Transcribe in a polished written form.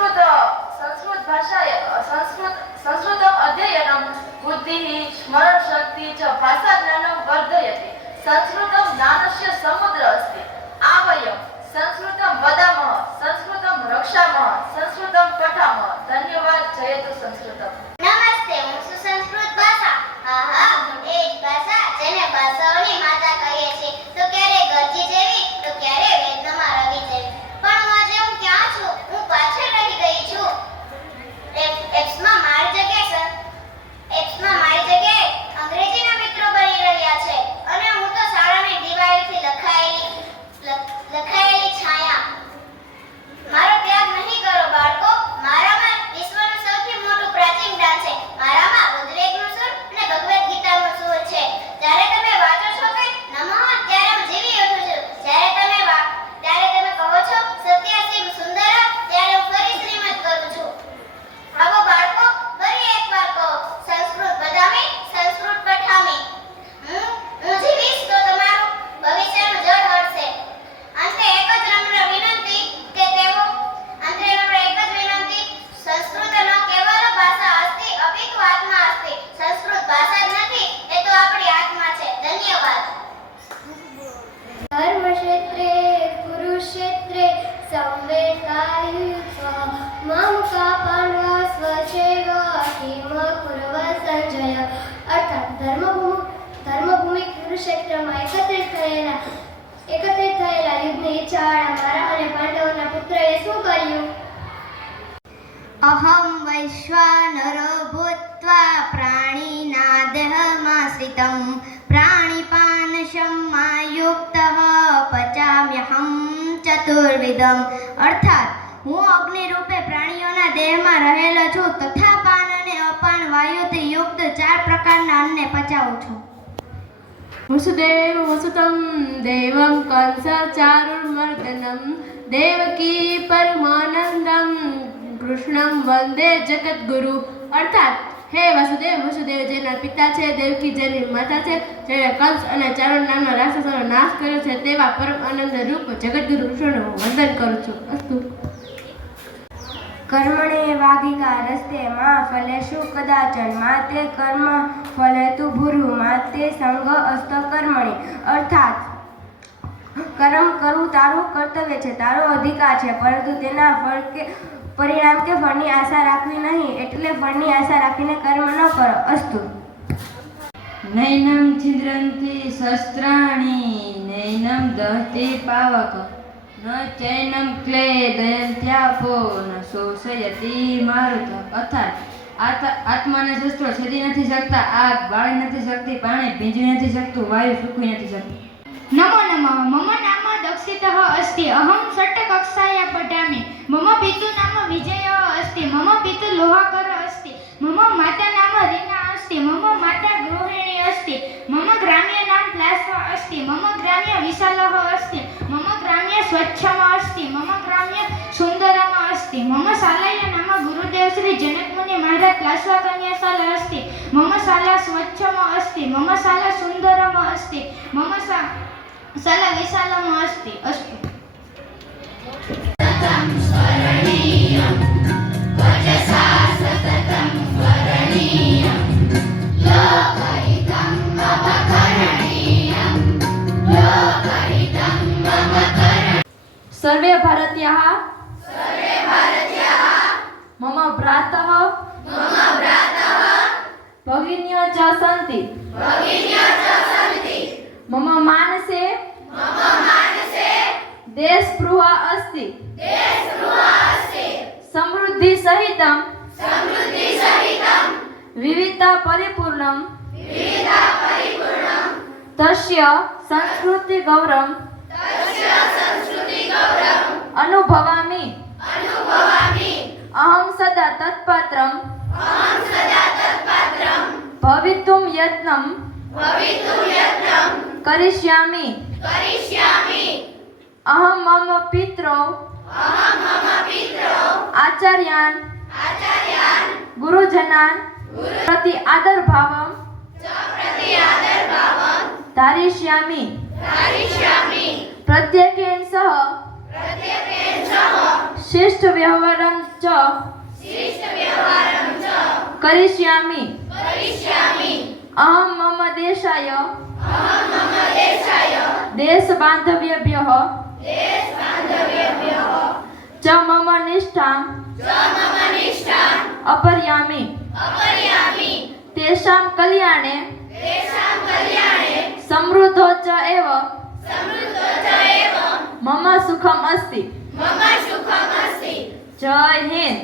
संस्कृत भाषा संस्कृतम् अध्ययनं बुद्धिः स्मरणशक्तिः च भाषाज्ञानं वर्धयति। संस्कृतं ज्ञानस्य समुद्रः अस्ति। आवयं संस्कृतं वदामः, संस्कृतं रक्षामः, संस्कृतं पठामः। धन्यवाद। जयतु संस्कृतम्। નમસ્તે, હું છું સંસ્કૃત ભાષા. આહા, એ જ ભાષા જેને ભાષાઓની માતા કહીએ છીએ. તો ક્યારે ગરજી જેવી, તો ક્યારે વેદનામાં રવિ જેવી. પણ હું આજે ક્યાં છું? હું પાછળ રહી ગઈ છું. એપ્સમાં મારી જગ્યાએ અંગ્રેજીના મિત્રો બની રહ્યા છે. અને હું તો શાળાની દિવાલથી લખાયેલી છાયા. મારો ત્યાગ નહીં કરો બાળકો. મારામાં વિશ્વનું સૌથી મોટું પ્રાચીન જ્ઞાન છે. મારામાં ઉદ્વેગનો સુર અને ભગવદ્ ગીતાનો સુર છે. જ્યારે તમે વાંચો છો કે નમઃ, ત્યારે હું જીવી ઉઠું છું. જ્યારે તમે કહો છો સત્યાસીમ સુંદર, ત્યારે હું ફરી શ્રીમત કરું છું. આવો બાળકો, ફરી એકવાર કહો, સંસ્કૃત બદામી, સંસ્કૃત પઠામી. હું જીવીશ તો તમારું ભવિષ્યનું જળ હળશે. અંતે એક જ નમ્ર વિનંતી, સંસ્કૃત ન કેવલ ભાષા અસ્તિ અપિતુ આત્મા અસ્તિ. સંસ્કૃત ભાષા જ નથી, એ તો આપણી આત્મા છે. ધન્યવાદ. ધર્મક્ષેત્રે કુરુક્ષેત્રે સંવેદાયુત્વા મમકા પાંડવા સ્વસેવા કિમ કુરવ સંજય. અર્થાત ધર્મભૂમિ કુરુક્ષેત્રમાં એકત્રિત થયેલા યુદ્ધની ઈચ્છાવાળા મારા અને પાંડવોના પુત્રએ શું કર્યું? અહમ વૈશ્વાનરો ભૂત્વા પ્રાણીના દેહમાશ્રિતં પ્રાણીપાનશમમાયુક્તઃ પચામ્યહં ચતુર્વિધમ. અર્થાત હું અગ્નિ રૂપે પ્રાણીઓના દેહમાં રહેલો છું તથા પાન અને અપાન વાયુથી યુક્ત 4 પ્રકારના અન્નને પચાવું છું. વસુદેવ વસુતમ દેવમ કંસ ચારુર્મર્દનમ દેવકી પરમાનંદમ કૃષ્ણમ વંદે જગતગુરુ. અર્થાત હે વસુદેવ, વસુદેવ જેના પિતા છે, દેવકી જેની માતા છે, જેણે કંસ અને ચારુર નામના રાક્ષસોનો નાશ કર્યો છે, તેવા પરમ આનંદ રૂપ જગતગુરુ કૃષ્ણનું હું વંદન કરું છું. અસ્તુ. કર્મણે વાગિકા રસ્તે માં ફલેષુ કદાચન માતે કર્મ ફલેતુ ભુરુ માતે સંગ અસ્ત કર્મણી. અર્થાત કર્મ કરવું તારું કર્તવ્ય છે, તારો અધિકાર છે, પરંતુ તેના પરિણામ કે ફળની આશા રાખવી નહીં. એટલે ફળની આશા રાખીને કર્મ ન કરો. અસ્તુ. નૈનમ છિદ્રંતી શસ્ત્રાણી નૈનમ દહતે પાવક ન ચૈનમ ક્લેદયંત્યાપો ન શોષયતી મારુત. અર્થાત આત્માને શસ્ત્રો છેદી નથી શકતા, આગ બાળી નથી શકતી, પાણી ભીંજવી નથી શકતું, વાયુ સૂકવી નથી શકતું. નમો નમઃ. મમ નામ દક્ષિતઃ અસ્તિ. અહમ ષટ્કક્ષાયા પઠામિ. મમ પિતુ નામ વિજયઃ અસ્તિ. મમ પિતુ લોહાકર અસ્તિ. મમ માતા નામ રીના અસ્તિ. મમ માતા ગૃહિણી અસ્તિ. મમ ગ્રામ્ય નામ પ્લાસ્વા અસ્તિ. મમ ગ્રામ્ય વિશાલઃ અસ્તિ. મમ ગ્રામ્ય સ્વચ્છમ અસ્તિ. મમ ગ્રામ્ય સુંદરમ અસ્તિ. મમ શાલાયા નામ ગુરુદેવ શ્રી જનકમુનિ મહારાજ પ્લાસ્વા કન્યાશાલા અસ્તિ. મમ શાલા સ્વચ્છમ અસ્તિ. મમ શાલા સુંદરમ અસ્તિ. મમ શાલા વિશાલમ અસ્તિ. અસ્તુ. સર્વે ભારતીયાઃ મમ ભ્રાતઃ ભગિન્યો ચ સન્તિ મમ માનસે દેશસ્પૃહા અસ્તિ સમૃદ્ધિ સહિતમ વિવિધતા પરિપૂર્ણમ તસ્ય સંસ્કૃતિ ગૌરમ અનુભવામિ અહમ સદા તત્પાત્રમ ભવિતુમ યત્નમ કરિષ્યામિ અહમ મમ પિત્રો આચાર્યાન ગુરુજનાન પ્રતિ આદર ભાવમ ધારિષ્યામિ પ્રત્યેકેન સહ શિષ્ટ વ્યવહારમ करिष्यामि अहं मम देशाय देशबान्धव्येभ्यः च मम निष्ठां अपरयामि तेषां कल्याणे समृद्धो च एव मम सुखम् अस्ति। जय हिंद।